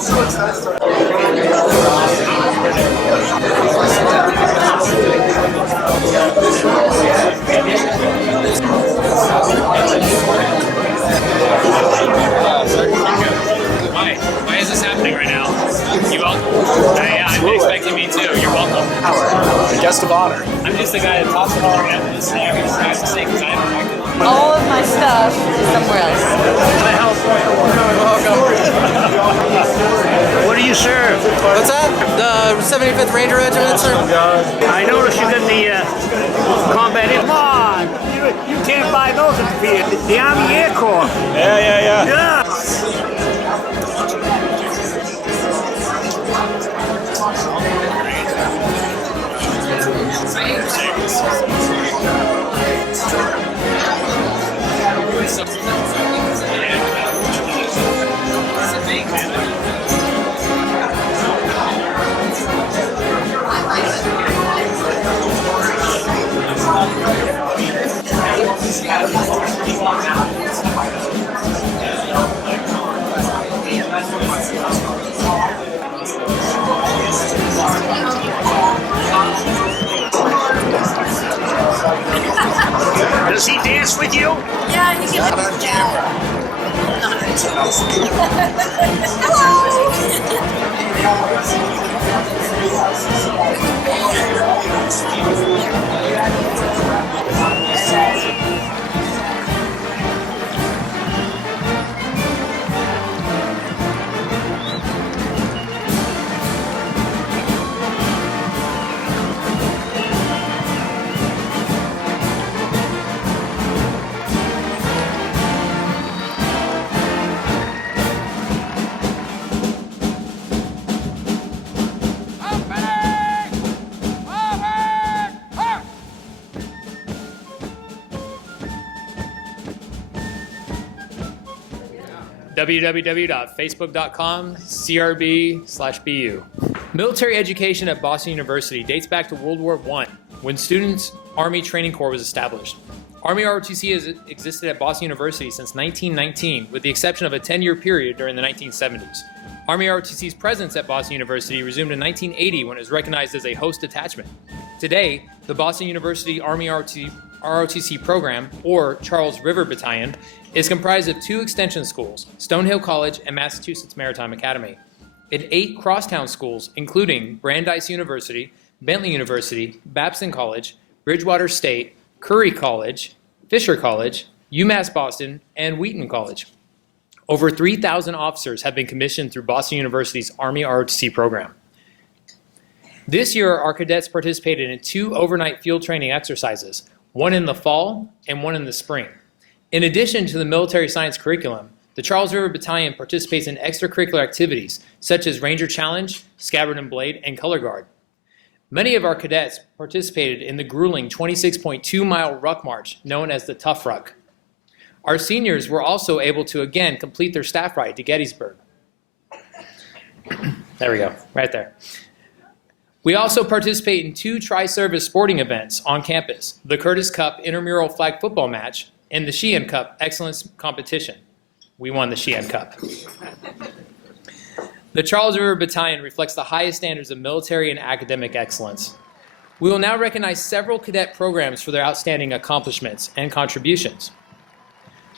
Why is this happening right now? You welcome. I've been expecting me too. You're welcome. Guest of honor. I'm just the guy that talks about it. I'm listening to everything I have to say because I haven't all of my stuff is somewhere else. What do you serve? What's that? The 75th Ranger Regiment, sir. I noticed you got the combat. Come on! You can't buy those at the Army Air Corps. Yeah. Does he dance with you? Yeah, he can do www.facebook.com/CRB/BU. Military education at Boston University dates back to World War I, when Students' Army Training Corps was established. Army ROTC has existed at Boston University since 1919, with the exception of a 10-year period during the 1970s. Army ROTC's presence at Boston University resumed in 1980 when it was recognized as a host detachment. Today, the Boston University Army ROTC program, or Charles River Battalion, is comprised of 2 extension schools, Stonehill College and Massachusetts Maritime Academy, and 8 crosstown schools, including Brandeis University, Bentley University, Babson College, Bridgewater State, Curry College, Fisher College, UMass Boston, and Wheaton College. Over 3,000 officers have been commissioned through Boston University's Army ROTC program. This year, our cadets participated in 2 overnight field training exercises, one in the fall and one in the spring. In addition to the military science curriculum, the Charles River Battalion participates in extracurricular activities such as Ranger Challenge, Scabbard and Blade, and Color Guard. Many of our cadets participated in the grueling 26.2-mile ruck march known as the Tough Ruck. Our seniors were also able to again complete their staff ride to Gettysburg. There we go, right there. We also participate in 2 tri-service sporting events on campus, the Curtis Cup intramural flag football match and the Sheehan Cup Excellence Competition. We won the Sheehan Cup. The Charles River Battalion reflects the highest standards of military and academic excellence. We will now recognize several cadet programs for their outstanding accomplishments and contributions.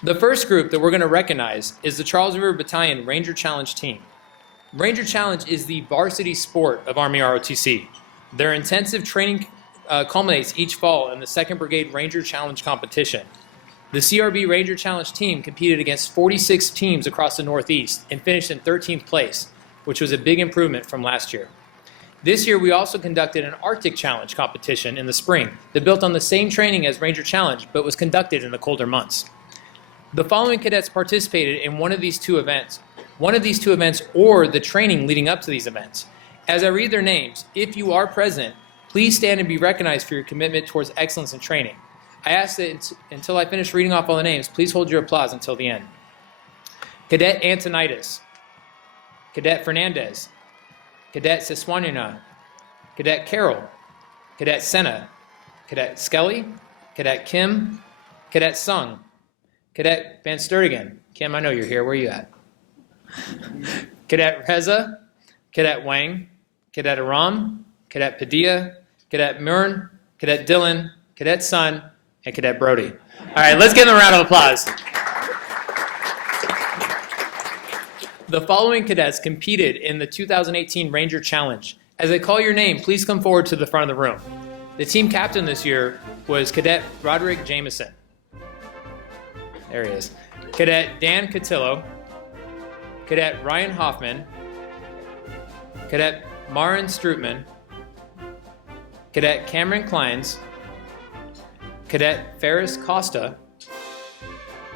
The first group that we're going to recognize is the Charles River Battalion Ranger Challenge team. Ranger Challenge is the varsity sport of Army ROTC. Their intensive training culminates each fall in the 2nd Brigade Ranger Challenge competition. The CRB Ranger Challenge team competed against 46 teams across the Northeast and finished in 13th place, which was a big improvement from last year. This year, we also conducted an Arctic Challenge competition in the spring that built on the same training as Ranger Challenge, but was conducted in the colder months. The following cadets participated in one of these two events or the training leading up to these events. As I read their names, if you are present, please stand and be recognized for your commitment towards excellence in training. I ask that until I finish reading off all the names, please hold your applause until the end. Cadet Antonitis, Cadet Fernandez, Cadet Siswanina, Cadet Carroll, Cadet Senna, Cadet Skelly, Cadet Kim, Cadet Sung, Cadet Van Sturtigan. Kim, I know you're here. Where are you at? Cadet Reza, Cadet Wang, Cadet Aram, Cadet Padilla, Cadet Murn, Cadet Dylan, Cadet Sun, and Cadet Brody. All right, let's give them a round of applause. The following cadets competed in the 2018 Ranger Challenge. As I call your name, please come forward to the front of the room. The team captain this year was Cadet Roderick Jameson. There he is. Cadet Dan Cotillo, Cadet Ryan Hoffman, Cadet Maren Strootman, Cadet Cameron Kleins, Cadet Ferris Costa,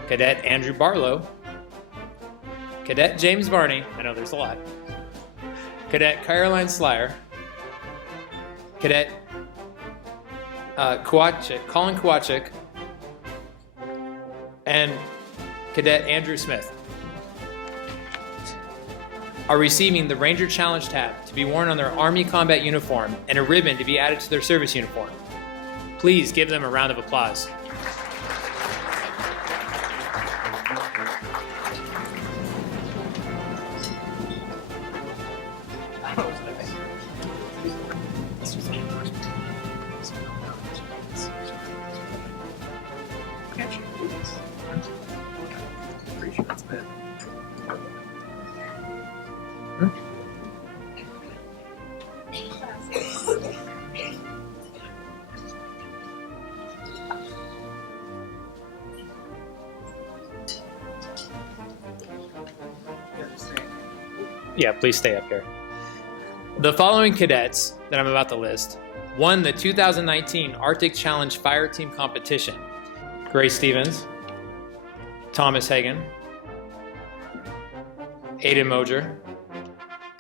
Cadet Andrew Barlow, Cadet James Varney, I know there's a lot, Cadet Caroline Slyer, Cadet Colin Kowachik, and Cadet Andrew Smith are receiving the Ranger Challenge tab to be worn on their Army combat uniform and a ribbon to be added to their service uniform. Please give them a round of applause. Yeah, please stay up here. The following cadets that I'm about to list won the 2019 Arctic Challenge Fire Team Competition. Grace Stevens, Thomas Hagan, Aiden Moger,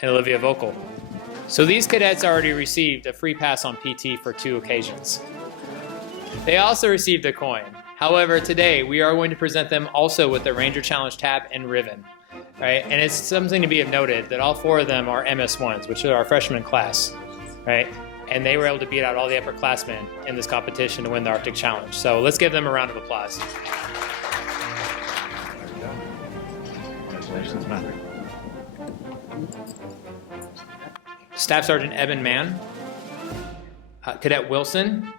and Olivia Vogel. So these cadets already received a free pass on PT for 2 occasions. They also received a coin. However, today we are going to present them also with the Ranger Challenge tab and ribbon. Right? And it's something to be noted that all 4 of them are MS1s, which are our freshman class, right? And they were able to beat out all the upperclassmen in this competition to win the Arctic Challenge. So let's give them a round of applause. Congratulations, man. Staff Sergeant Evan Mann, Cadet Wilson,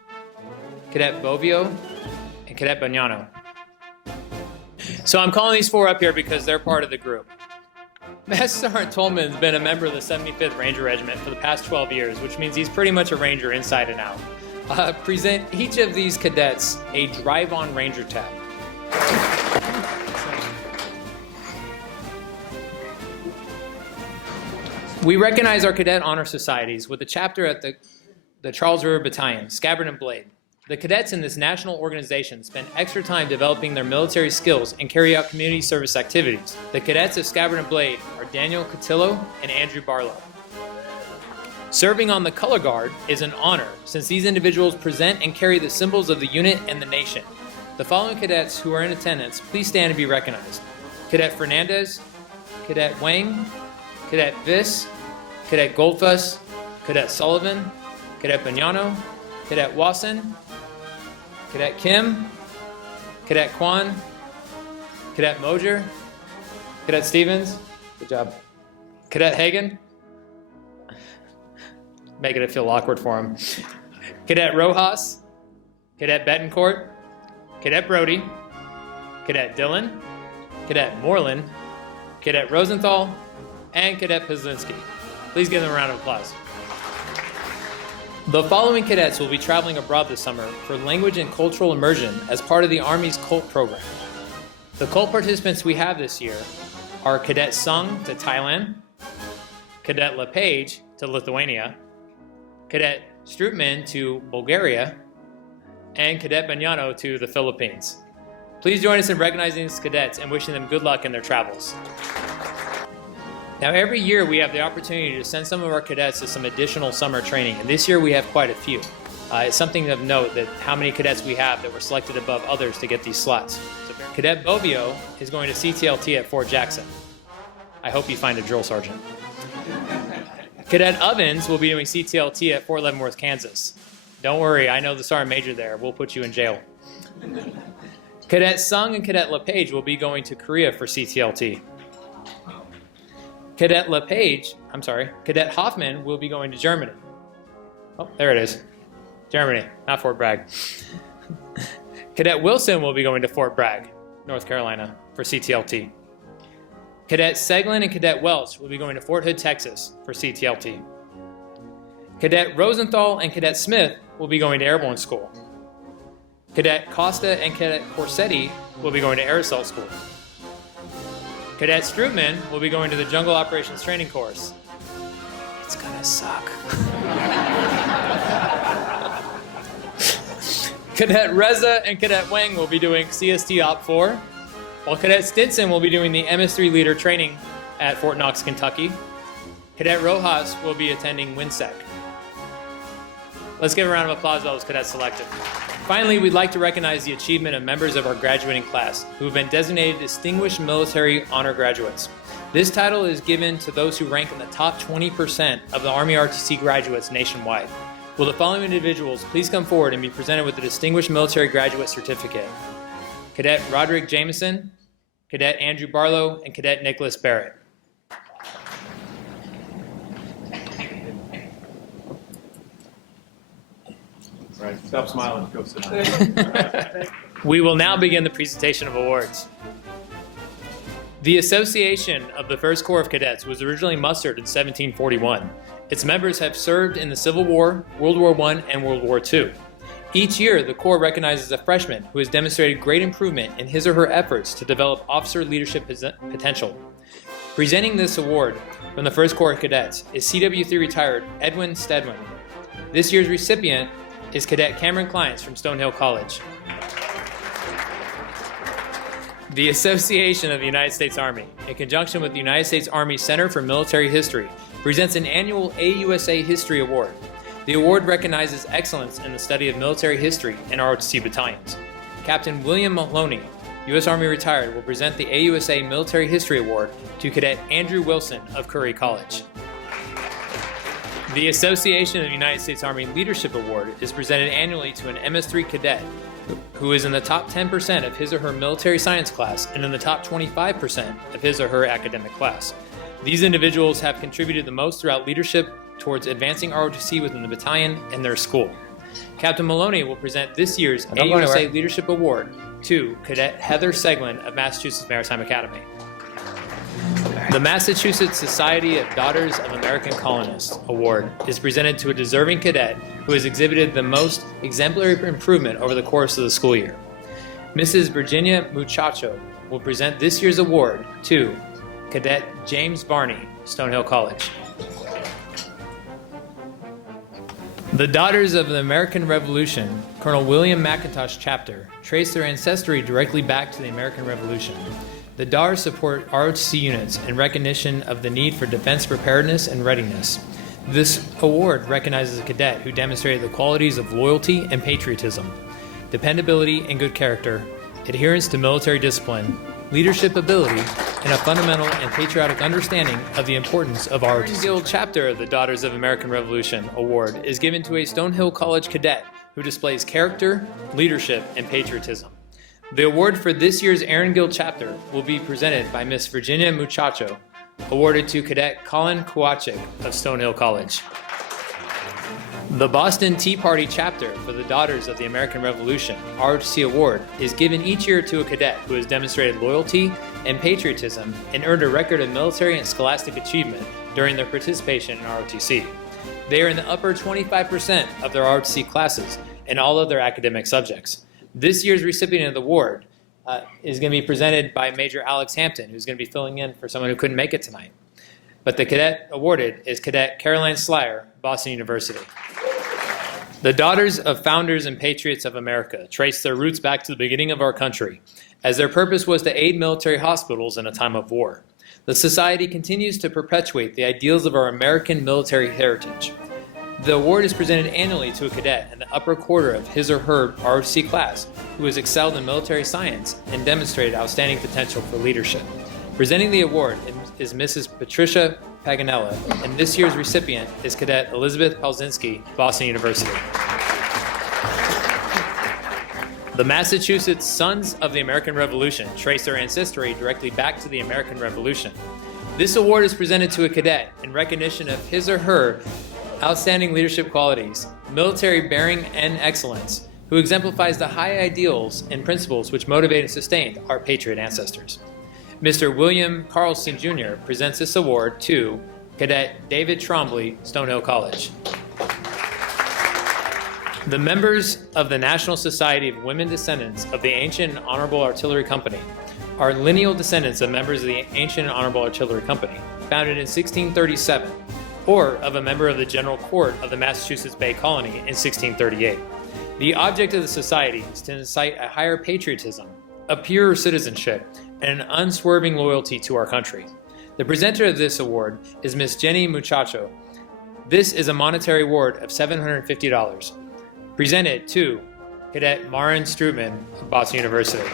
Cadet Bovio, and Cadet Bagnano. So I'm calling these 4 up here because they're part of the group. Master Sergeant Tolman has been a member of the 75th Ranger Regiment for the past 12 years, which means he's pretty much a Ranger inside and out. Present each of these cadets a Drive-On Ranger tab. We recognize our cadet honor societies with a chapter at the Charles River Battalion, Scabbard and Blade. The cadets in this national organization spend extra time developing their military skills and carry out community service activities. The cadets of Scabbard and Blade are Daniel Cotillo and Andrew Barlow. Serving on the color guard is an honor since these individuals present and carry the symbols of the unit and the nation. The following cadets who are in attendance, please stand and be recognized. Cadet Fernandez, Cadet Wang, Cadet Viss, Cadet Goldfuss, Cadet Sullivan, Cadet Bagnano, Cadet Wasson, Cadet Kim, Cadet Kwan, Cadet Moger, Cadet Stevens, good job, Cadet Hagan, making it feel awkward for him, Cadet Rojas, Cadet Betancourt, Cadet Brody, Cadet Dillon, Cadet Moreland, Cadet Rosenthal, and Cadet Pizlinski. Please give them a round of applause. The following cadets will be traveling abroad this summer for language and cultural immersion as part of the Army's CULT program. The CULT participants we have this year are Cadet Sung to Thailand, Cadet LePage to Lithuania, Cadet Strootman to Bulgaria, and Cadet Bagnano to the Philippines. Please join us in recognizing these cadets and wishing them good luck in their travels. Now, every year we have the opportunity to send some of our cadets to some additional summer training, and this year we have quite a few. It's something of note that how many cadets we have that were selected above others to get these slots. So Cadet Bovio is going to CTLT at Fort Jackson. I hope you find a drill sergeant. Cadet Ovens will be doing CTLT at Fort Leavenworth, Kansas. Don't worry, I know the sergeant major there. We'll put you in jail. Cadet Sung and Cadet LePage will be going to Korea for CTLT. Cadet Cadet Hoffman will be going to Germany. Oh, there it is. Germany, not Fort Bragg. Cadet Wilson will be going to Fort Bragg, North Carolina, for CTLT. Cadet Seglin and Cadet Welch will be going to Fort Hood, Texas, for CTLT. Cadet Rosenthal and Cadet Smith will be going to Airborne School. Cadet Costa and Cadet Corsetti will be going to Air Assault School. Cadet Strootman will be going to the Jungle Operations Training Course. It's gonna suck. Cadet Reza and Cadet Wang will be doing CST Op 4, while Cadet Stinson will be doing the MS3 Leader training at Fort Knox, Kentucky. Cadet Rojas will be attending WINSEC. Let's give a round of applause to those cadets selected. Finally, we'd like to recognize the achievement of members of our graduating class who have been designated Distinguished Military Honor Graduates. This title is given to those who rank in the top 20% of the Army ROTC graduates nationwide. Will the following individuals please come forward and be presented with the Distinguished Military Graduate Certificate? Cadet Roderick Jameson, Cadet Andrew Barlow, and Cadet Nicholas Barrett. Right, stop smiling, go sit down. We will now begin the presentation of awards. The Association of the First Corps of Cadets was originally mustered in 1741. Its members have served in the Civil War, World War I, and World War II. Each year, the Corps recognizes a freshman who has demonstrated great improvement in his or her efforts to develop officer leadership potential. Presenting this award from the First Corps of Cadets is CW3 retired Edwin Stedman. This year's recipient is Cadet Cameron Kleins from Stonehill College. The Association of the United States Army, in conjunction with the United States Army Center for Military History, presents an annual AUSA History Award. The award recognizes excellence in the study of military history in ROTC battalions. Captain William Maloney, U.S. Army retired, will present the AUSA Military History Award to Cadet Andrew Wilson of Curry College. The Association of the United States Army Leadership Award is presented annually to an MS3 cadet who is in the top 10% of his or her military science class and in the top 25% of his or her academic class. These individuals have contributed the most throughout leadership towards advancing ROTC within the battalion and their school. Captain Maloney will present this year's AUSA Leadership Award to Cadet Heather Seglin of Massachusetts Maritime Academy. The Massachusetts Society of Daughters of American Colonists Award is presented to a deserving cadet who has exhibited the most exemplary improvement over the course of the school year. Mrs. Virginia Muchacho will present this year's award to Cadet James Varney, Stonehill College. The Daughters of the American Revolution, Colonel William McIntosh Chapter, trace their ancestry directly back to the American Revolution. The DARs support ROTC units in recognition of the need for defense preparedness and readiness. This award recognizes a cadet who demonstrated the qualities of loyalty and patriotism, dependability and good character, adherence to military discipline, leadership ability, and a fundamental and patriotic understanding of the importance of ROTC. Guild Chapter of the Daughters of American Revolution Award is given to a Stonehill College cadet who displays character, leadership, and patriotism. The award for this year's Aaron Guild chapter will be presented by Miss Virginia Muchacho, awarded to Cadet Colin Kowachik of Stonehill College. The Boston Tea Party chapter for the Daughters of the American Revolution ROTC Award is given each year to a cadet who has demonstrated loyalty and patriotism and earned a record of military and scholastic achievement during their participation in ROTC. They are in the upper 25% of their ROTC classes in all of their academic subjects. This year's recipient of the award is going to be presented by Major Alex Hampton, who's going to be filling in for someone who couldn't make it tonight. But the cadet awarded is Cadet Caroline Slyer, Boston University. The Daughters of Founders and Patriots of America trace their roots back to the beginning of our country, as their purpose was to aid military hospitals in a time of war. The Society continues to perpetuate the ideals of our American military heritage. The award is presented annually to a cadet in the upper quarter of his or her ROTC class who has excelled in military science and demonstrated outstanding potential for leadership. Presenting the award is Mrs. Patricia Paganella, and this year's recipient is Cadet Elizabeth Palzinski, Boston University. The Massachusetts Sons of the American Revolution trace their ancestry directly back to the American Revolution. This award is presented to a cadet in recognition of his or her outstanding leadership qualities, military bearing, and excellence, who exemplifies the high ideals and principles which motivate and sustained our patriot ancestors. Mr. William Carlson Jr. presents this award to Cadet David Trombley, Stonehill College. The members of the National Society of Women Descendants of the Ancient and Honorable Artillery Company are lineal descendants of members of the Ancient and Honorable Artillery Company, founded in 1637, or of a member of the General Court of the Massachusetts Bay Colony in 1638. The object of the society is to incite a higher patriotism, a purer citizenship, and an unswerving loyalty to our country. The presenter of this award is Miss Jenny Muchacho. This is a monetary award of $750, presented to Cadet Maren Strutman of Boston University.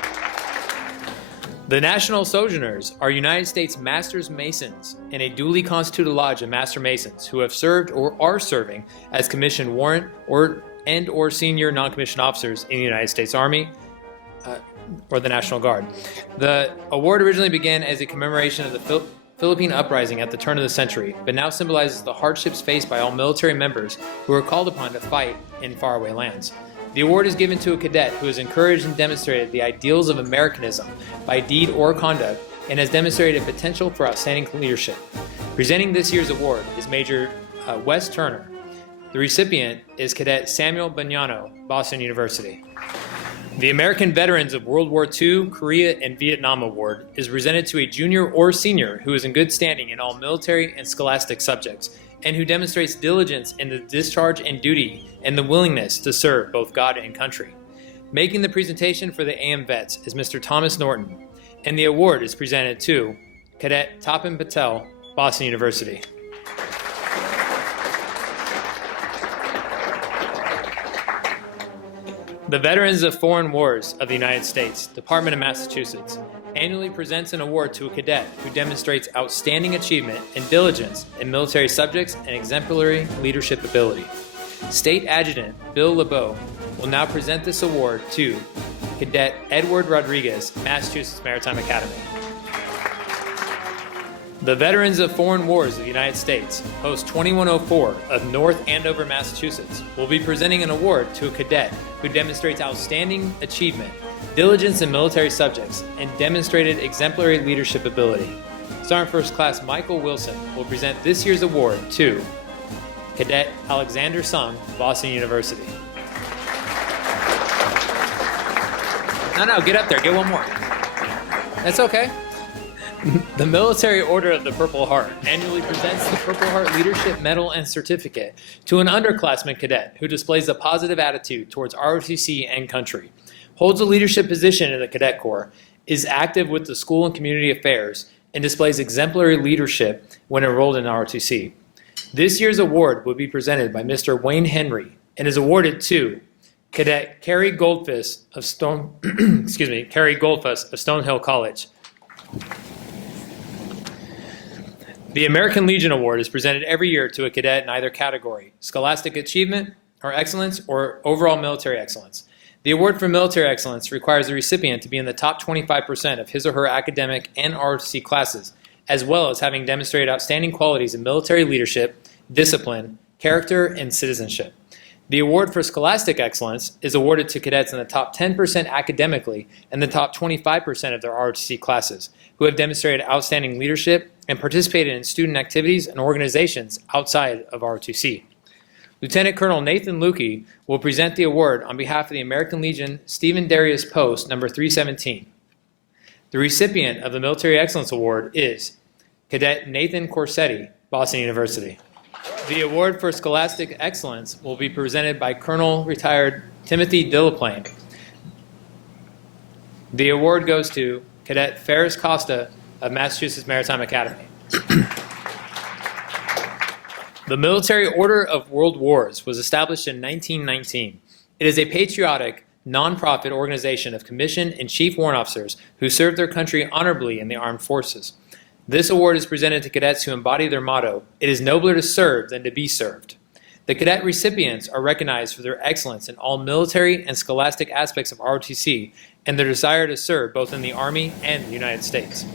The National Sojourners are United States Masters Masons in a duly constituted lodge of Master Masons who have served or are serving as commissioned warrant or senior non-commissioned officers in the United States Army or the National Guard. The award originally began as a commemoration of the Philippine uprising at the turn of the century, but now symbolizes the hardships faced by all military members who are called upon to fight in faraway lands. The award is given to a cadet who has encouraged and demonstrated the ideals of Americanism by deed or conduct and has demonstrated potential for outstanding leadership. Presenting this year's award is Major Wes Turner. The recipient is Cadet Samuel Bagnano, Boston University. The American Veterans of World War II, Korea, and Vietnam Award is presented to a junior or senior who is in good standing in all military and scholastic subjects, and who demonstrates diligence in the discharge and duty and the willingness to serve both God and country. Making the presentation for the AM Vets is Mr. Thomas Norton, and the award is presented to Cadet Tapan Patel, Boston University. The Veterans of Foreign Wars of the United States, Department of Massachusetts, annually presents an award to a cadet who demonstrates outstanding achievement and diligence in military subjects and exemplary leadership ability. State Adjutant Bill LeBeau will now present this award to Cadet Edward Rodriguez, Massachusetts Maritime Academy. The Veterans of Foreign Wars of the United States, Post 2104 of North Andover, Massachusetts, will be presenting an award to a cadet who demonstrates outstanding achievement, diligence in military subjects, and demonstrated exemplary leadership ability. Sergeant First Class Michael Wilson will present this year's award to Cadet Alexander Sung, Boston University. No, get up there. Get one more. That's okay. The Military Order of the Purple Heart annually presents the Purple Heart Leadership Medal and Certificate to an underclassman cadet who displays a positive attitude towards ROTC and country, holds a leadership position in the Cadet Corps, is active with the school and community affairs, and displays exemplary leadership when enrolled in ROTC. This year's award will be presented by Mr. Wayne Henry and is awarded to Cadet Carrie Goldfuss of Stonehill College. The American Legion Award is presented every year to a cadet in either category, scholastic achievement or excellence or overall military excellence. The award for military excellence requires the recipient to be in the top 25% of his or her academic and ROTC classes, as well as having demonstrated outstanding qualities in military leadership, discipline, character, and citizenship. The award for scholastic excellence is awarded to cadets in the top 10% academically and the top 25% of their ROTC classes, who have demonstrated outstanding leadership and participated in student activities and organizations outside of ROTC. Lieutenant Colonel Nathan Lukey will present the award on behalf of the American Legion Stephen Darius Post, number 317. The recipient of the Military Excellence Award is Cadet Nathan Corsetti, Boston University. The award for scholastic excellence will be presented by Colonel Retired Timothy Dillaplane. The award goes to Cadet Ferris Costa of Massachusetts Maritime Academy. The Military Order of World Wars was established in 1919. It is a patriotic, nonprofit organization of commissioned and chief warrant officers who serve their country honorably in the armed forces. This award is presented to cadets who embody their motto, "It is nobler to serve than to be served." The cadet recipients are recognized for their excellence in all military and scholastic aspects of ROTC and their desire to serve both in the Army and the United States.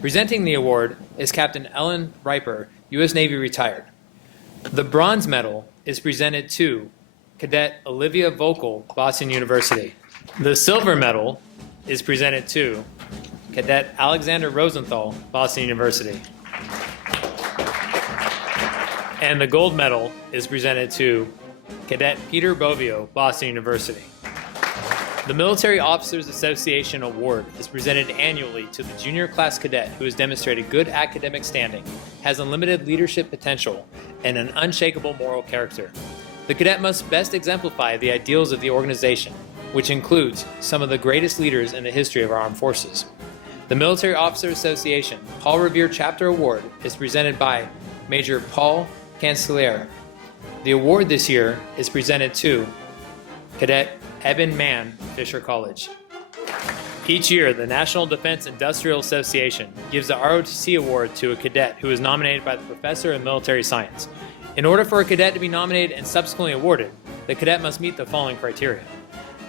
Presenting the award is Captain Ellen Riper, U.S. Navy retired. The bronze medal is presented to Cadet Olivia Vogel, Boston University. The silver medal is presented to Cadet Alexander Rosenthal, Boston University. And the gold medal is presented to Cadet Peter Bovio, Boston University. The Military Officers Association Award is presented annually to the junior class cadet who has demonstrated good academic standing, has unlimited leadership potential, and an unshakable moral character. The cadet must best exemplify the ideals of the organization, which includes some of the greatest leaders in the history of our armed forces. The Military Officers Association Paul Revere Chapter Award is presented by Major Paul Cancelliere. The award this year is presented to Cadet Eben Mann, Fisher College. Each year, the National Defense Industrial Association gives the ROTC award to a cadet who is nominated by the professor of military science. In order for a cadet to be nominated and subsequently awarded, the cadet must meet the following criteria: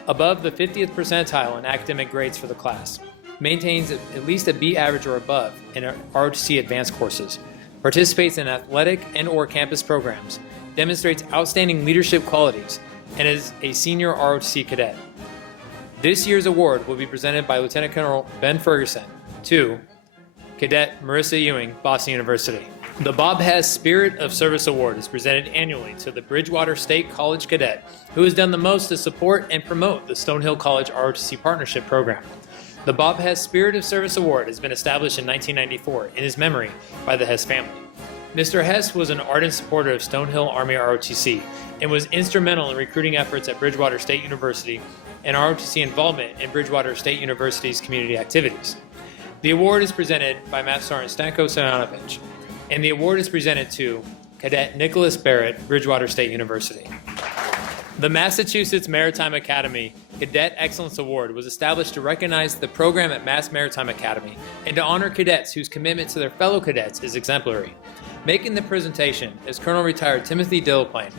above the 50th percentile in academic grades for the class, maintains at least a B average or above in ROTC advanced courses, participates in athletic and/or campus programs, demonstrates outstanding leadership qualities, and is a senior ROTC cadet. This year's award will be presented by Lieutenant Colonel Ben Ferguson to Cadet Marissa Ewing, Boston University. The Bob Hess Spirit of Service Award is presented annually to the Bridgewater State College cadet who has done the most to support and promote the Stonehill College ROTC Partnership Program. The Bob Hess Spirit of Service Award has been established in 1994 in his memory by the Hess family. Mr. Hess was an ardent supporter of Stonehill Army ROTC and was instrumental in recruiting efforts at Bridgewater State University and ROTC involvement in Bridgewater State University's community activities. The award is presented by Master Sergeant Stanko Sananovich, and the award is presented to Cadet Nicholas Barrett, Bridgewater State University. The Massachusetts Maritime Academy Cadet Excellence Award was established to recognize the program at Mass Maritime Academy and to honor cadets whose commitment to their fellow cadets is exemplary. Making the presentation is Colonel Retired Timothy Delaplane.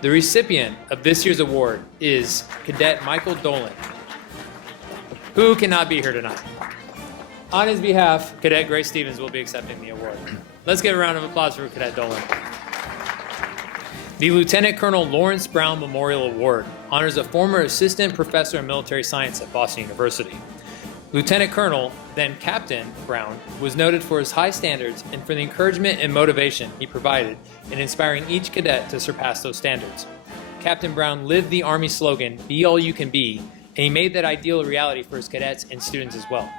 The recipient of this year's award is Cadet Michael Dolan, who cannot be here tonight. On his behalf, Cadet Grace Stevens will be accepting the award. Let's give a round of applause for Cadet Dolan. The Lieutenant Colonel Lawrence Brown Memorial Award honors a former assistant professor of military science at Boston University. Lieutenant Colonel, then Captain Brown, was noted for his high standards and for the encouragement and motivation he provided in inspiring each cadet to surpass those standards. Captain Brown lived the Army slogan, "Be all you can be," and he made that ideal a reality for his cadets and students as well.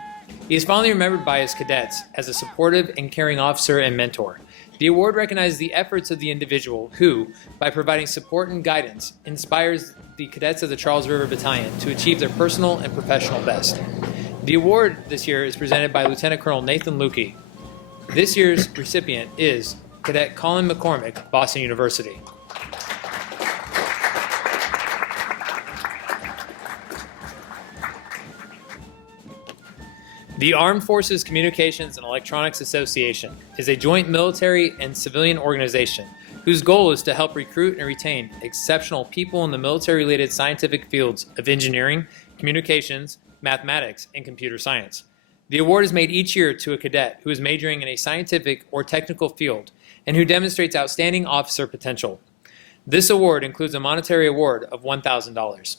He is fondly remembered by his cadets as a supportive and caring officer and mentor. The award recognizes the efforts of the individual who, by providing support and guidance, inspires the cadets of the Charles River Battalion to achieve their personal and professional best. The award this year is presented by Lieutenant Colonel Nathan Lukey. This year's recipient is Cadet Colin McCormick, Boston University. The Armed Forces Communications and Electronics Association is a joint military and civilian organization whose goal is to help recruit and retain exceptional people in the military-related scientific fields of engineering, communications, mathematics, and computer science. The award is made each year to a cadet who is majoring in a scientific or technical field and who demonstrates outstanding officer potential. This award includes a monetary award of $1,000.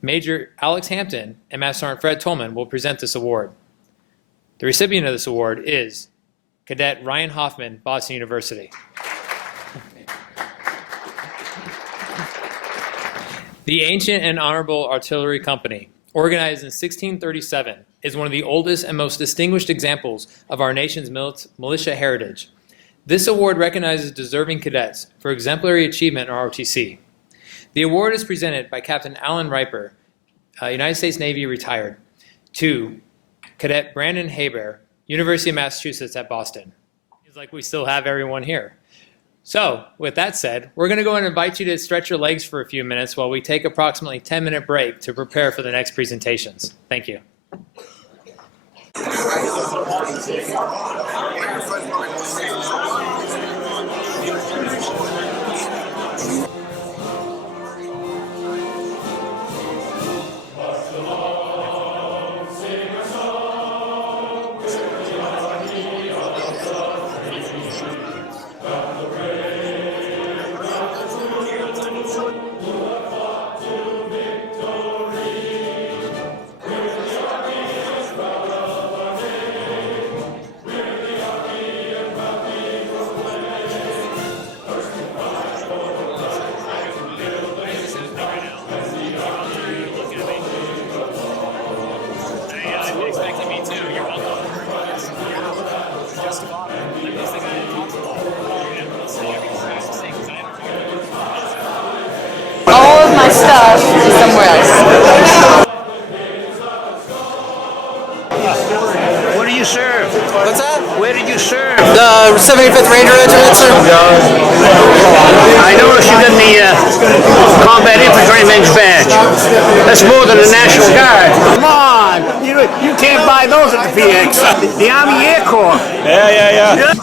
Major Alex Hampton and Master Sergeant Fred Tolman will present this award. The recipient of this award is Cadet Ryan Hoffman, Boston University. The Ancient and Honorable Artillery Company, organized in 1637, is one of the oldest and most distinguished examples of our nation's militia heritage. This award recognizes deserving cadets for exemplary achievement in ROTC. The award is presented by Captain Alan Riper, United States Navy retired, to Cadet Brandon Haber, University of Massachusetts at Boston. It's like we still have everyone here. So, with that said, we're going to go and invite you to stretch your legs for a few minutes while we take approximately 10-minute break to prepare for the next presentations. Thank you. Expecting me too. You're welcome. Just about. All of my stuff is somewhere else. What do you serve? What's that? Where did you serve? The 75th Ranger Regiment, sir. I noticed you got the combat infantryman's badge. That's more than the National Guard. Come on, you can't buy those at the PX. The Army Air Corps. Yeah.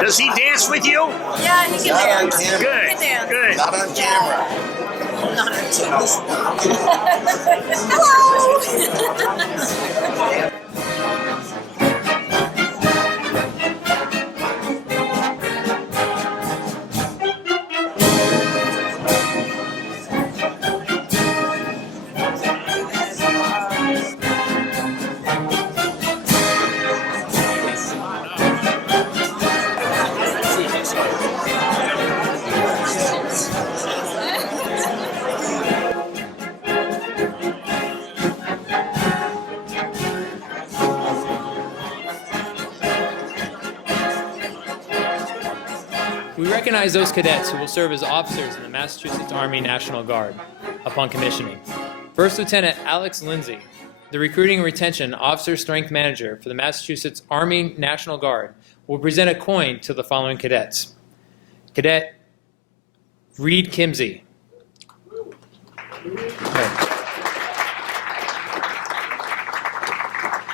Does he dance with you? Yeah, he can dance. Good. He can dance. Good. Not on camera. Not on camera. Hello. We recognize those cadets who will serve as officers in the Massachusetts Army National Guard upon commissioning. First Lieutenant Alex Lindsay, the Recruiting and Retention Officer Strength Manager for the Massachusetts Army National Guard, will present a coin to the following cadets. Cadet Reed Kimsey.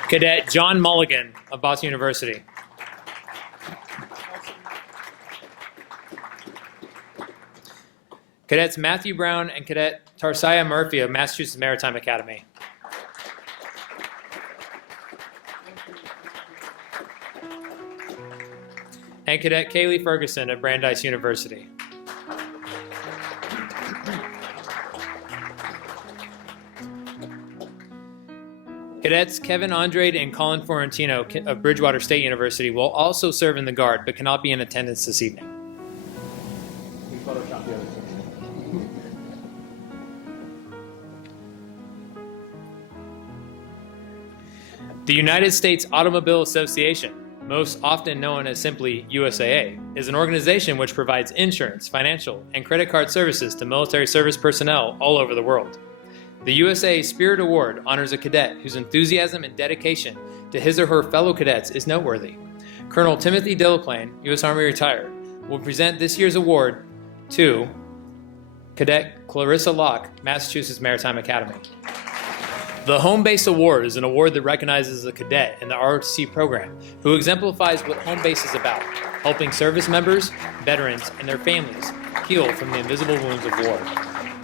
Cadet John Mulligan of Boston University. Cadets Matthew Brown and Cadet Tarsiah Murphy of Massachusetts Maritime Academy. And Cadet Kaylee Ferguson of Brandeis University. Cadets Kevin Andrade and Colin Florentino of Bridgewater State University will also serve in the Guard but cannot be in attendance this evening. The United States Automobile Association, most often known as simply USAA, is an organization which provides insurance, financial, and credit card services to military service personnel all over the world. The USAA Spirit Award honors a cadet whose enthusiasm and dedication to his or her fellow cadets is noteworthy. Colonel Timothy Dillaclane, U.S. Army retired, will present this year's award to Cadet Clarissa Locke, Massachusetts Maritime Academy. The Home Base Award is an award that recognizes a cadet in the ROTC program who exemplifies what home base is about, helping service members, veterans, and their families heal from the invisible wounds of war.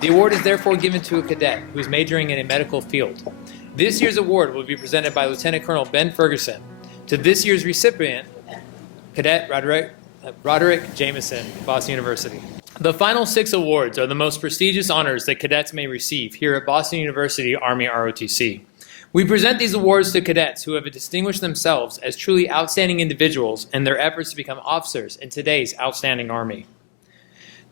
The award is therefore given to a cadet who is majoring in a medical field. This year's award will be presented by Lieutenant Colonel Ben Ferguson to this year's recipient, Cadet Roderick Jameson, Boston University. The final 6 awards are the most prestigious honors that cadets may receive here at Boston University Army ROTC. We present these awards to cadets who have distinguished themselves as truly outstanding individuals in their efforts to become officers in today's outstanding Army.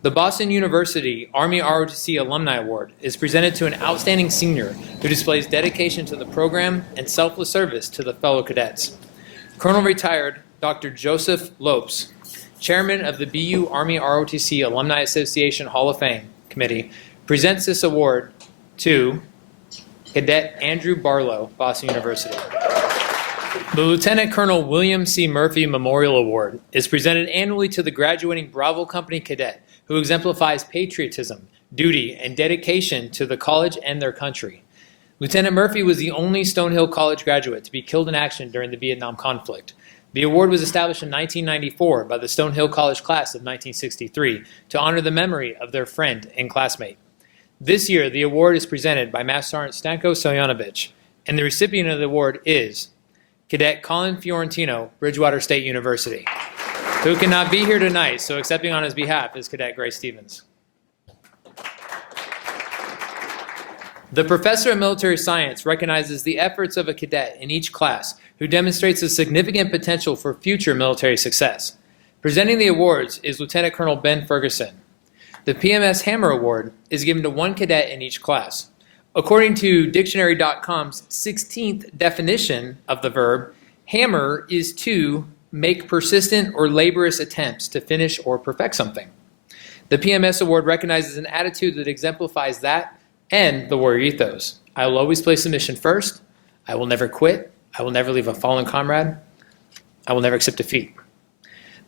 The Boston University Army ROTC Alumni Award is presented to an outstanding senior who displays dedication to the program and selfless service to the fellow cadets. Colonel Retired Dr. Joseph Lopes chairman of the BU Army ROTC Alumni Association Hall of Fame Committee, presents this award to Cadet Andrew Barlow, Boston University. The Lieutenant Colonel William C. Murphy Memorial Award is presented annually to the graduating Bravo Company cadet who exemplifies patriotism, duty, and dedication to the college and their country. Lieutenant Murphy was the only Stonehill College graduate to be killed in action during the Vietnam conflict. The award was established in 1994 by the Stonehill College class of 1963 to honor the memory of their friend and classmate. This year, the award is presented by Master Sergeant Stanko Sojanovic, and the recipient of the award is Cadet Colin Fiorentino, Bridgewater State University, who cannot be here tonight, so accepting on his behalf is Cadet Grace Stevens. The Professor of Military Science recognizes the efforts of a cadet in each class who demonstrates a significant potential for future military success. Presenting the awards is Lieutenant Colonel Ben Ferguson. The PMS Hammer Award is given to one cadet in each class. According to Dictionary.com's 16th definition of the verb, hammer is to make persistent or laborious attempts to finish or perfect something. The PMS Award recognizes an attitude that exemplifies that and the warrior ethos. I will always place the mission first. I will never quit. I will never leave a fallen comrade. I will never accept defeat.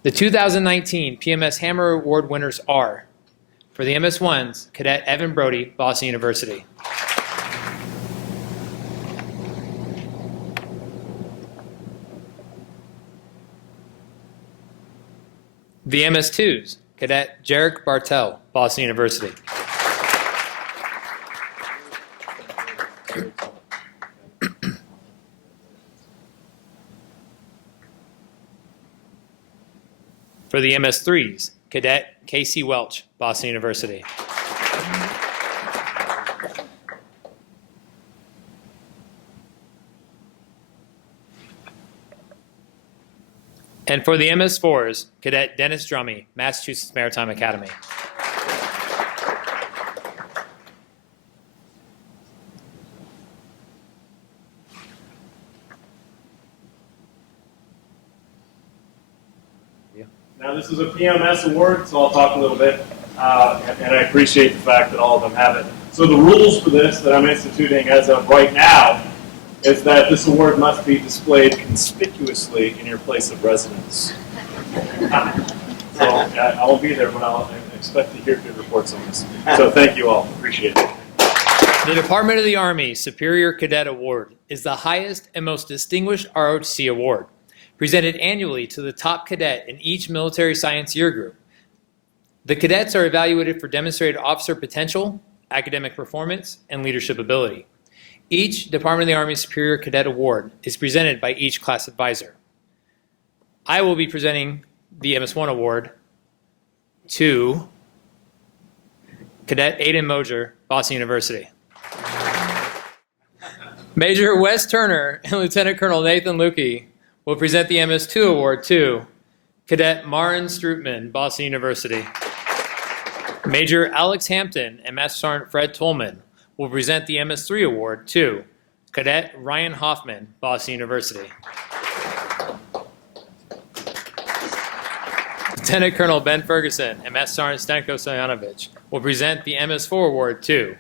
The 2019 PMS Hammer Award winners are, for the MS-1s, Cadet Evan Brody, Boston University. The MS-2s, Cadet Jarek Bartel, Boston University. For the MS-3s, Cadet Casey Welch, Boston University. And for the MS-4s, Cadet Dennis Drummy, Massachusetts Maritime Academy. Now, this is a PMS award, so I'll talk a little bit, and I appreciate the fact that all of them have it. So the rules for this that I'm instituting as of right now is that this award must be displayed conspicuously in your place of residence. So I won't be there, but I'll expect to hear good reports on this. So thank you all. Appreciate it. The Department of the Army Superior Cadet Award is the highest and most distinguished ROTC award, presented annually to the top cadet in each military science year group. The cadets are evaluated for demonstrated officer potential, academic performance, and leadership ability. Each Department of the Army Superior Cadet Award is presented by each class advisor. I will be presenting the MS-1 award to Cadet Aidan Moser, Boston University. Major Wes Turner and Lieutenant Colonel Nathan Lukey will present the MS-2 award to Cadet Marin Strootman, Boston University. Major Alex Hampton and Master Sergeant Fred Tolman will present the MS-3 award to Cadet Ryan Hoffman, Boston University. Lieutenant Colonel Ben Ferguson and Master Sergeant Stanko Sojanovic will present the MS-4 award to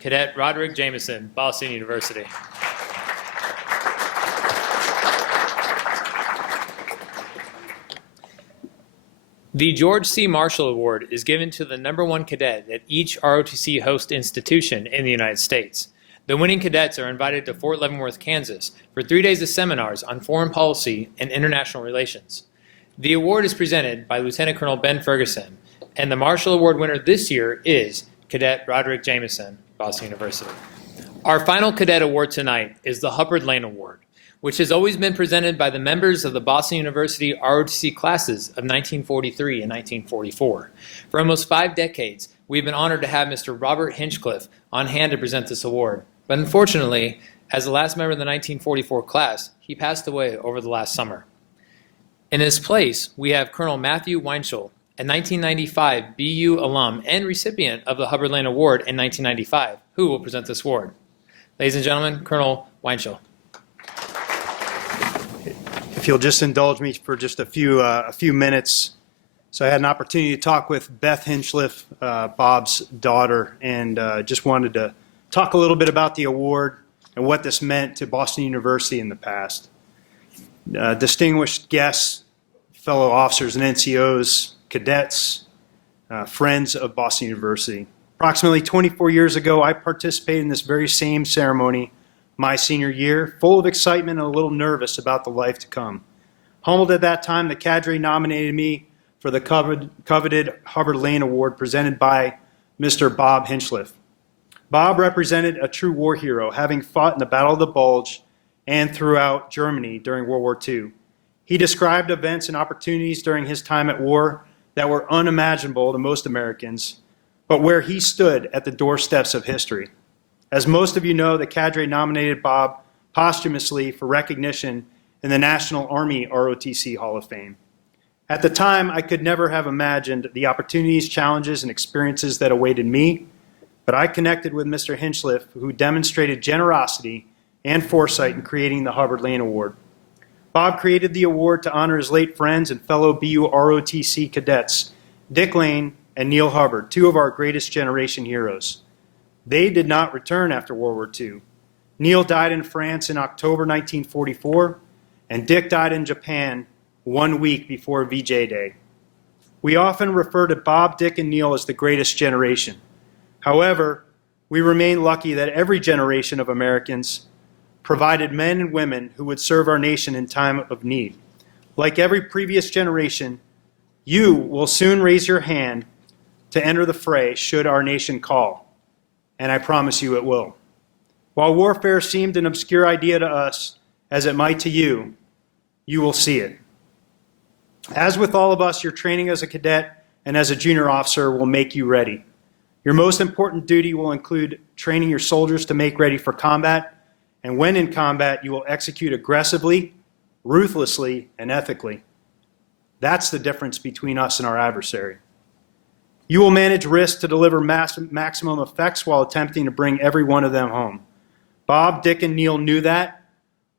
Cadet Roderick Jameson, Boston University. The George C. Marshall Award is given to the #1 cadet at each ROTC host institution in the United States. The winning cadets are invited to Fort Leavenworth, Kansas for 3 days of seminars on foreign policy and international relations. The award is presented by Lieutenant Colonel Ben Ferguson, and the Marshall Award winner this year is Cadet Roderick Jameson, Boston University. Our final cadet award tonight is the Hubbard Lane Award, which has always been presented by the members of the Boston University ROTC classes of 1943 and 1944. For almost 5 decades, we've been honored to have Mr. Robert Hinchcliffe on hand to present this award. But unfortunately, as the last member of the 1944 class, he passed away over the last summer. In his place, we have Colonel Matthew Weinschel, a 1995 BU alum and recipient of the Hubbard Lane Award in 1995, who will present this award. Ladies and gentlemen, Colonel Weinschel. If you'll just indulge me for just a few minutes, So I had an opportunity to talk with Beth Hinchliffe, Bob's daughter, and just wanted to talk a little bit about the award and what this meant to Boston University in the past. Distinguished guests, fellow officers and NCOs, cadets, friends of Boston University. Approximately 24 years ago, I participated in this very same ceremony my senior year, full of excitement and a little nervous about the life to come. Humbled at that time, the cadre nominated me for the coveted Hubbard Lane Award presented by Mr. Bob Hinchliffe. Bob represented a true war hero, having fought in the Battle of the Bulge and throughout Germany during World War II. He described events and opportunities during his time at war that were unimaginable to most Americans, but where he stood at the doorsteps of history. As most of you know, the cadre nominated Bob posthumously for recognition in the National Army ROTC Hall of Fame. At the time, I could never have imagined the opportunities, challenges, and experiences that awaited me, but I connected with Mr. Hinchliffe, who demonstrated generosity and foresight in creating the Hubbard Lane Award. Bob created the award to honor his late friends and fellow BU ROTC cadets, Dick Lane and Neil Hubbard, two of our greatest generation heroes. They did not return after World War II. Neil died in France in October 1944, and Dick died in Japan 1 week before VJ Day. We often refer to Bob, Dick, and Neil as the greatest generation. However, we remain lucky that every generation of Americans provided men and women who would serve our nation in time of need. Like every previous generation, you will soon raise your hand to enter the fray should our nation call, and I promise you it will. While warfare seemed an obscure idea to us, as it might to you, you will see it. As with all of us, your training as a cadet and as a junior officer will make you ready. Your most important duty will include training your soldiers to make ready for combat, and when in combat, you will execute aggressively, ruthlessly, and ethically. That's the difference between us and our adversary. You will manage risk to deliver maximum effects while attempting to bring every one of them home. Bob, Dick, and Neil knew that.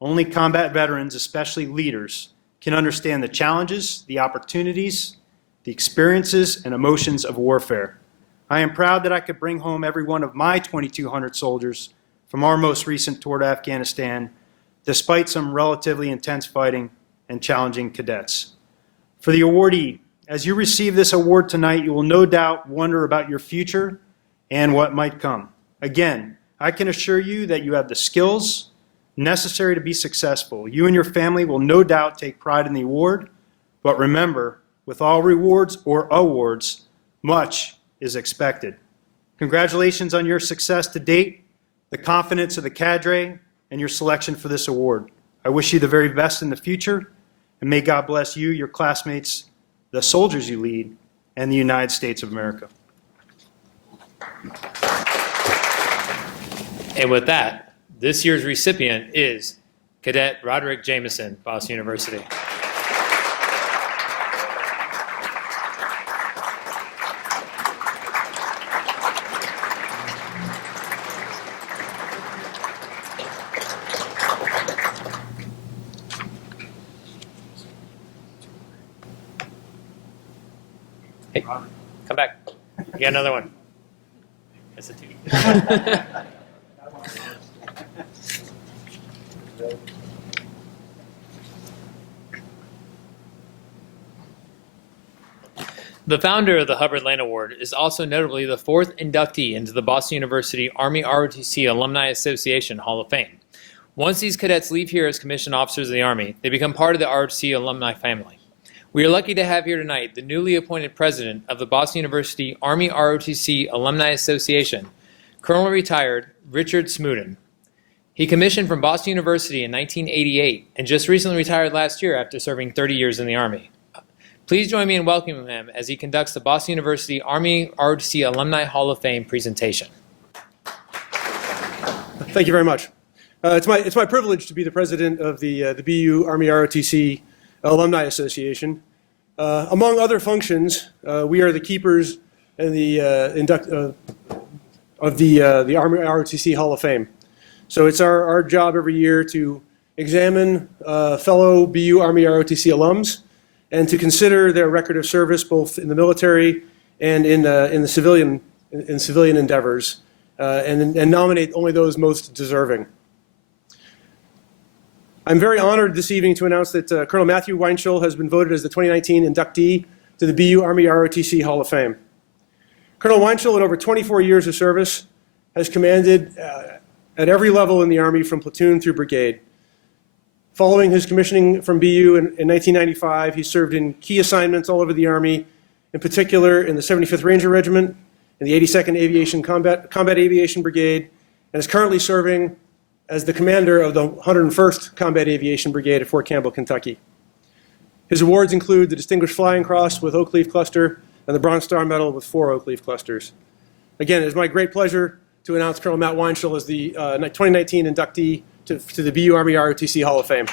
Only combat veterans, especially leaders, can understand the challenges, the opportunities, the experiences, and emotions of warfare. I am proud that I could bring home every one of my 2,200 soldiers from our most recent tour to Afghanistan, despite some relatively intense fighting and challenging cadets. For the awardee, as you receive this award tonight, you will no doubt wonder about your future and what might come. Again, I can assure you that you have the skills necessary to be successful. You and your family will no doubt take pride in the award, but remember, with all rewards or awards, much is expected. Congratulations on your success to date, the confidence of the cadre, and your selection for this award. I wish you the very best in the future, and may God bless you, your classmates, the soldiers you lead, and the United States of America. And with that, this year's recipient is Cadet Roderick Jameson, Boston University. Hey, come back. You got another one. That's a two. The founder of the Hubbard Lane Award is also notably the fourth inductee into the Boston University Army ROTC Alumni Association Hall of Fame. Once these cadets leave here as commissioned officers of the Army, they become part of the ROTC alumni family. We are lucky to have here tonight the newly appointed president of the Boston University Army ROTC Alumni Association, Colonel Retired Richard Smoodin. He commissioned from Boston University in 1988 and just recently retired last year after serving 30 years in the Army. Please join me in welcoming him as he conducts the Boston University Army ROTC Alumni Hall of Fame presentation. Thank you very much. It's my privilege to be the president of the BU Army ROTC Alumni Association. Among other functions, we are the keepers and the of the Army ROTC Hall of Fame. So it's our job every year to examine fellow BU Army ROTC alums and to consider their record of service both in the military and in the civilian endeavors, and nominate only those most deserving. I'm very honored this evening to announce that Colonel Matthew Weinschel has been voted as the 2019 inductee to the BU Army ROTC Hall of Fame. Colonel Weinschel, in over 24 years of service, has commanded at every level in the Army from platoon through brigade. Following his commissioning from BU in 1995, he served in key assignments all over the Army, in particular in the 75th Ranger Regiment, in the 82nd Aviation Combat Aviation Brigade, and is currently serving as the commander of the 101st Combat Aviation Brigade at Fort Campbell, Kentucky. His awards include the Distinguished Flying Cross with Oak Leaf Cluster and the Bronze Star Medal with 4 Oak Leaf Clusters. Again, it is my great pleasure to announce Colonel Matt Weinschel as the 2019 inductee to the BU Army ROTC Hall of Fame.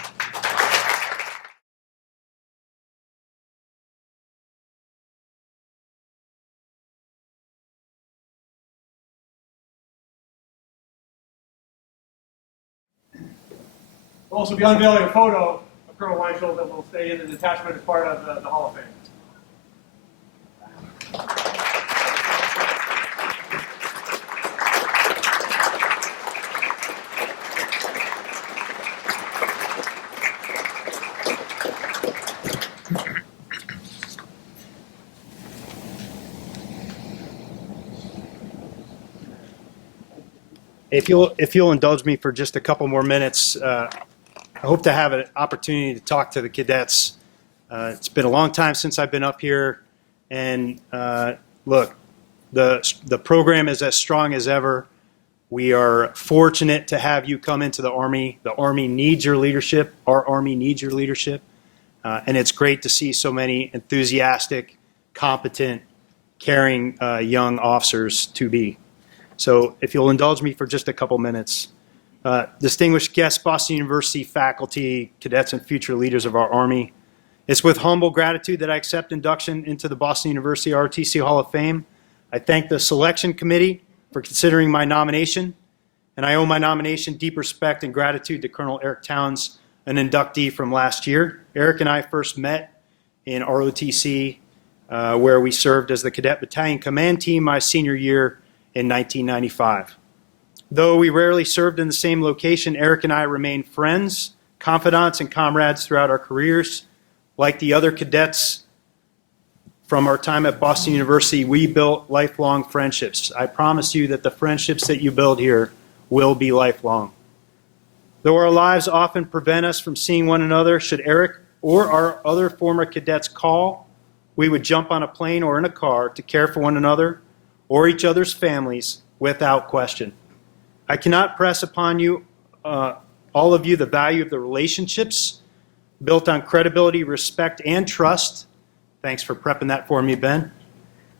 We'll also be unveiling a photo of Colonel Weinschel that will stay in an attachment as part of the Hall of Fame. If you'll indulge me for just a couple more minutes, I hope to have an opportunity to talk to the cadets. It's been a long time since I've been up here, and look, the program is as strong as ever. We are fortunate to have you come into the Army. The Army needs your leadership. Our Army needs your leadership, and it's great to see so many enthusiastic, competent, caring young officers to be. So if you'll indulge me for just a couple minutes. Distinguished guests, Boston University faculty, cadets, and future leaders of our Army, it's with humble gratitude that I accept induction into the Boston University ROTC Hall of Fame. I thank the selection committee for considering my nomination, and I owe my nomination deep respect and gratitude to Colonel Eric Towns, an inductee from last year. Eric and I first met in ROTC, where we served as the Cadet Battalion Command Team my senior year in 1995. Though we rarely served in the same location, Eric and I remained friends, confidants, and comrades throughout our careers. Like the other cadets from our time at Boston University, we built lifelong friendships. I promise you that the friendships that you build here will be lifelong. Though our lives often prevent us from seeing one another, should Eric or our other former cadets call, we would jump on a plane or in a car to care for one another or each other's families without question. I cannot press upon you, all of you, the value of the relationships built on credibility, respect, and trust. Thanks for prepping that for me, Ben.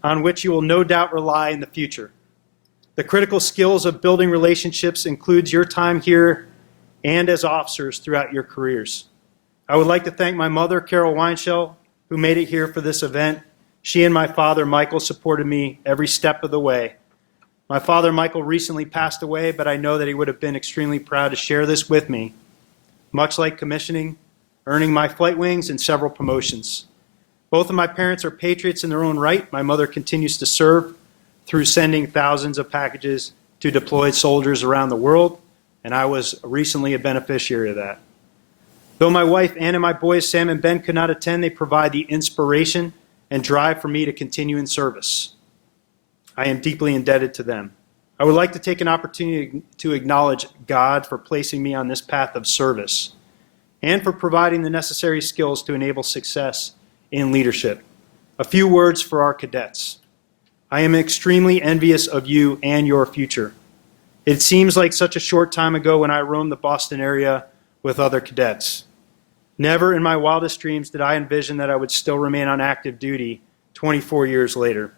On which you will no doubt rely in the future. The critical skills of building relationships includes your time here and as officers throughout your careers. I would like to thank my mother, Carol Weinschel, who made it here for this event. She and my father, Michael, supported me every step of the way. My father, Michael, recently passed away, but I know that he would have been extremely proud to share this with me, much like commissioning, earning my flight wings, and several promotions. Both of my parents are patriots in their own right. My mother continues to serve through sending thousands of packages to deployed soldiers around the world, and I was recently a beneficiary of that. Though my wife Ann and my boys Sam and Ben could not attend, they provide the inspiration and drive for me to continue in service. I am deeply indebted to them. I would like to take an opportunity to acknowledge God for placing me on this path of service and for providing the necessary skills to enable success in leadership. A few words for our cadets. I am extremely envious of you and your future. It seems like such a short time ago when I roamed the Boston area with other cadets. Never in my wildest dreams did I envision that I would still remain on active duty 24 years later.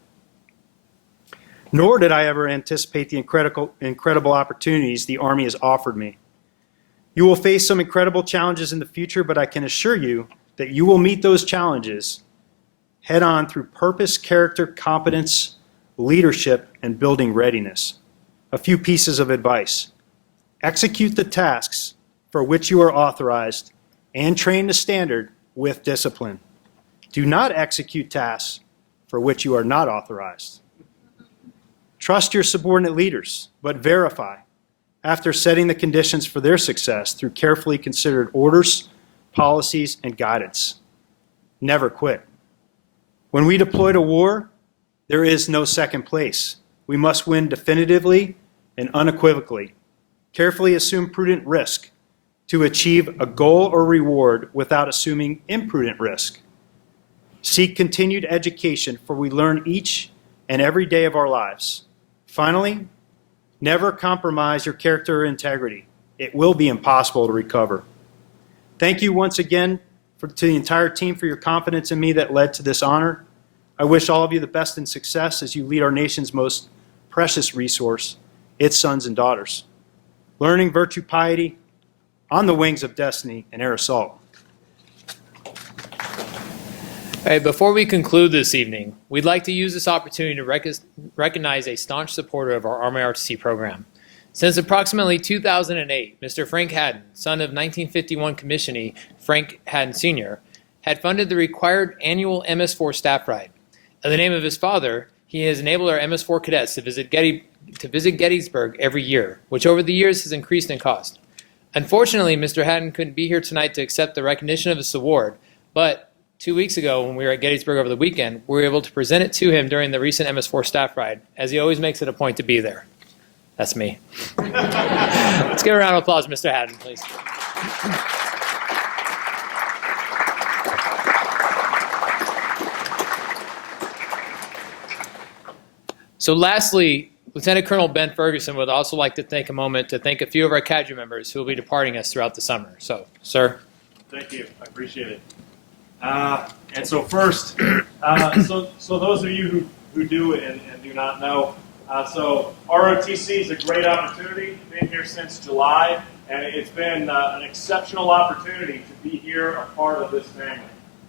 Nor did I ever anticipate the incredible opportunities the Army has offered me. You will face some incredible challenges in the future, but I can assure you that you will meet those challenges head on through purpose, character, competence, leadership, and building readiness. A few pieces of advice. Execute the tasks for which you are authorized and train to standard with discipline. Do not execute tasks for which you are not authorized. Trust your subordinate leaders, but verify after setting the conditions for their success through carefully considered orders, policies, and guidance. Never quit. When we deploy to war, there is no second place. We must win definitively and unequivocally. Carefully assume prudent risk to achieve a goal or reward without assuming imprudent risk. Seek continued education, for we learn each and every day of our lives. Finally, never compromise your character or integrity. It will be impossible to recover. Thank you once again to the entire team for your confidence in me that led to this honor. I wish all of you the best in success as you lead our nation's most precious resource, its sons and daughters. Learning virtue, piety, on the wings of destiny, and air assault. Hey, before we conclude this evening, we'd like to use this opportunity to recognize a staunch supporter of our Army ROTC program. Since approximately 2008, Mr. Frank Haddon, son of 1951 commissionee Frank Haddon Sr., had funded the required annual MS-4 staff ride. In the name of his father, he has enabled our MS-4 cadets to visit Gettysburg every year, which over the years has increased in cost. Unfortunately, Mr. Haddon couldn't be here tonight to accept the recognition of this award, but 2 weeks ago, when we were at Gettysburg over the weekend, we were able to present it to him during the recent MS-4 staff ride, as he always makes it a point to be there. That's me. Let's give a round of applause, Mr. Haddon, please. So lastly, Lieutenant Colonel Ben Ferguson would also like to take a moment to thank a few of our cadre members who will be departing us throughout the summer. So, sir. Thank you. I appreciate it. And so first, so those of you who do and do not know, so ROTC is a great opportunity. Been here since July, and it's been an exceptional opportunity to be here, a part of this family.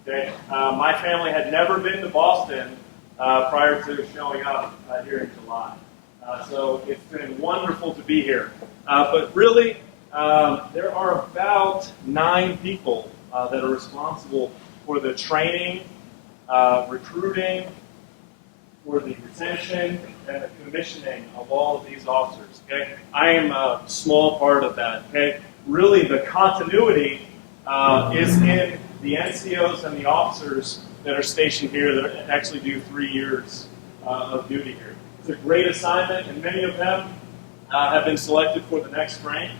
Okay? My family had never been to Boston prior to showing up here in July. So it's been wonderful to be here. But really, there are about 9 people that are responsible for the training, recruiting, for the retention, and the commissioning of all of these officers. Okay, I am a small part of that. Okay, really the continuity is in the NCOs and the officers that are stationed here that actually do 3 years of duty here. It's a great assignment, and many of them have been selected for the next rank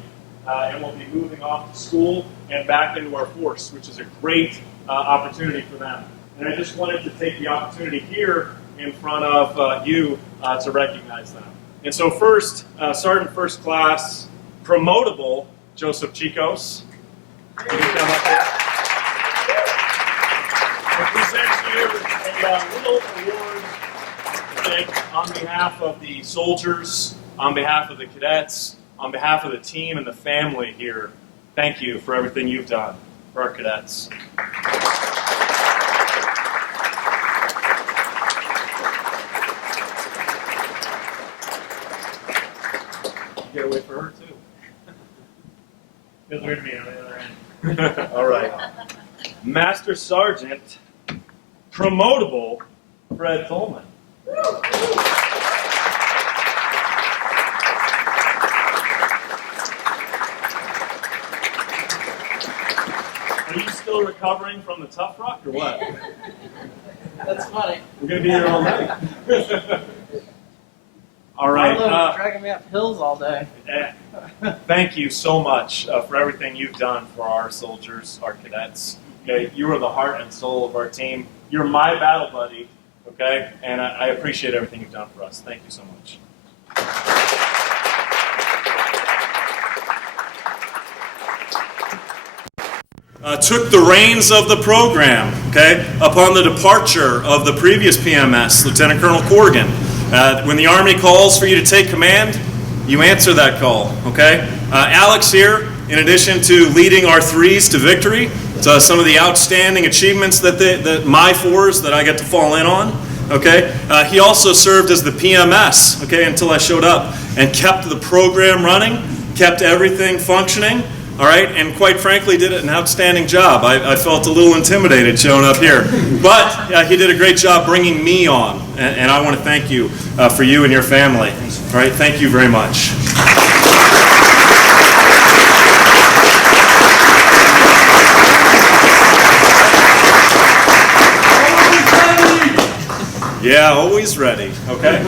and will be moving off to school and back into our force, which is a great opportunity for them. And I just wanted to take the opportunity here in front of you to recognize them. And so first, Sergeant First Class Promotable Joseph Chicos. You can come up here. I present you a little award on behalf of the soldiers, on behalf of the cadets, on behalf of the team and the family here. Thank you for everything you've done for our cadets. You gotta wait for her too. Feels weird to be on the other end. All right. Master Sergeant Promotable Fred Tolman. Are you still recovering from the tough rock or what? That's funny. We're going to be here all night. All right. Dragging me up hills all day. Thank you so much for everything you've done for our soldiers, our cadets. Okay, you are the heart and soul of our team. You're my battle buddy, okay? And I appreciate everything you've done for us. Thank you so much. Took the reins of the program, okay, upon the departure of the previous PMS, Lieutenant Colonel Corrigan. When the Army calls for you to take command, you answer that call, okay? Alex here, in addition to leading our threes to victory, some of the outstanding achievements that my fours that I get to fall in on, okay? He also served as the PMS, okay, until I showed up, and kept the program running, kept everything functioning, all right, and quite frankly did an outstanding job. I felt a little intimidated showing up here, but he did a great job bringing me on, and I want to thank you for you and your family. All right, thank you very much. Yeah, always ready. Okay.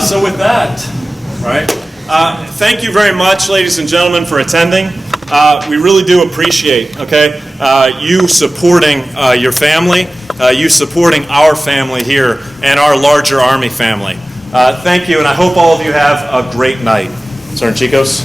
So with that, right? Thank you very much, ladies and gentlemen, for attending. We really do appreciate, okay, you supporting your family, you supporting our family here and our larger Army family. Thank you, and I hope all of you have a great night. Sergeant Chicos.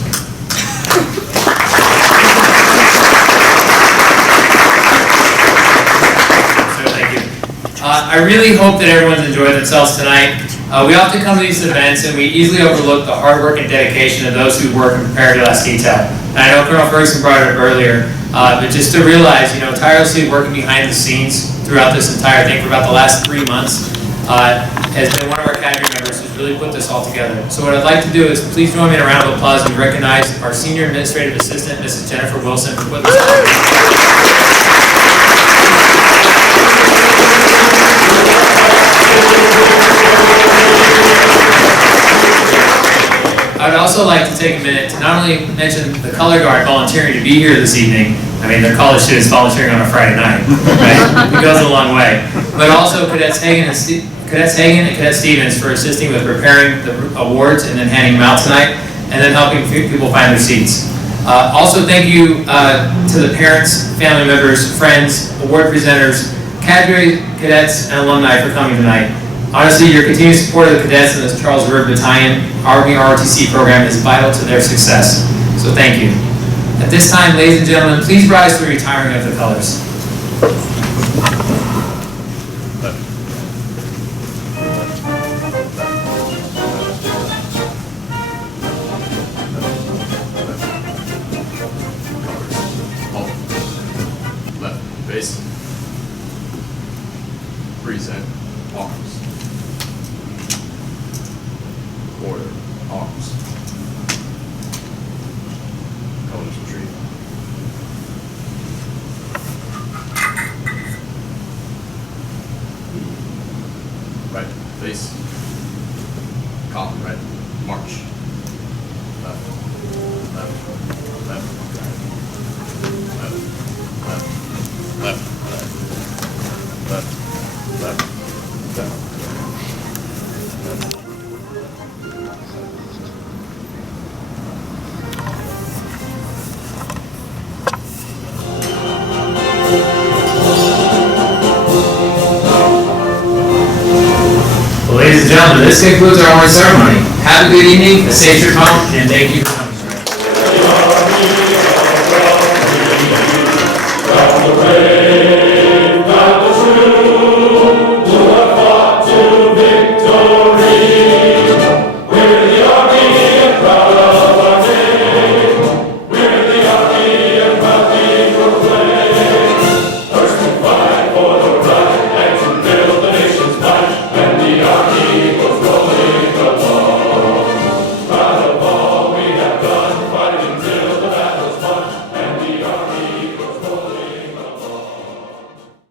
I really hope that everyone's enjoyed themselves tonight. We often come to these events and we easily overlook the hard work and dedication of those who work in comparative detail. And I know Colonel Ferguson brought it up earlier, but just to realize, tirelessly working behind the scenes throughout this entire thing for about the last 3 months has been one of our cadre members who's really put this all together. So what I'd like to do is please join me in a round of applause and recognize our Senior Administrative Assistant, Mrs. Jennifer Wilson, for putting this all together. I would also like to take a minute to not only mention the color guard volunteering to be here this evening. I mean, they're college students volunteering on a Friday night, right? It goes a long way. But also Cadets Hagan and Cadet Stevens for assisting with preparing the awards and then handing them out tonight, and then helping people find their seats. Also, thank you to the parents, family members, friends, award presenters, cadre, cadets, and alumni for coming tonight. Honestly, your continued support of the cadets in the Charles River Battalion Army ROTC program is vital to their success. So thank you. At this time, ladies and gentlemen, please rise for the retiring of the colors. Left, base. Present, arms. Order, arms. Colors retreat. Right, face. Column, right, march. Left, left, left, left, left, left, left, left, left. Well, ladies and gentlemen, this concludes our award ceremony. Have a good evening, a safe trip home, and thank you for coming.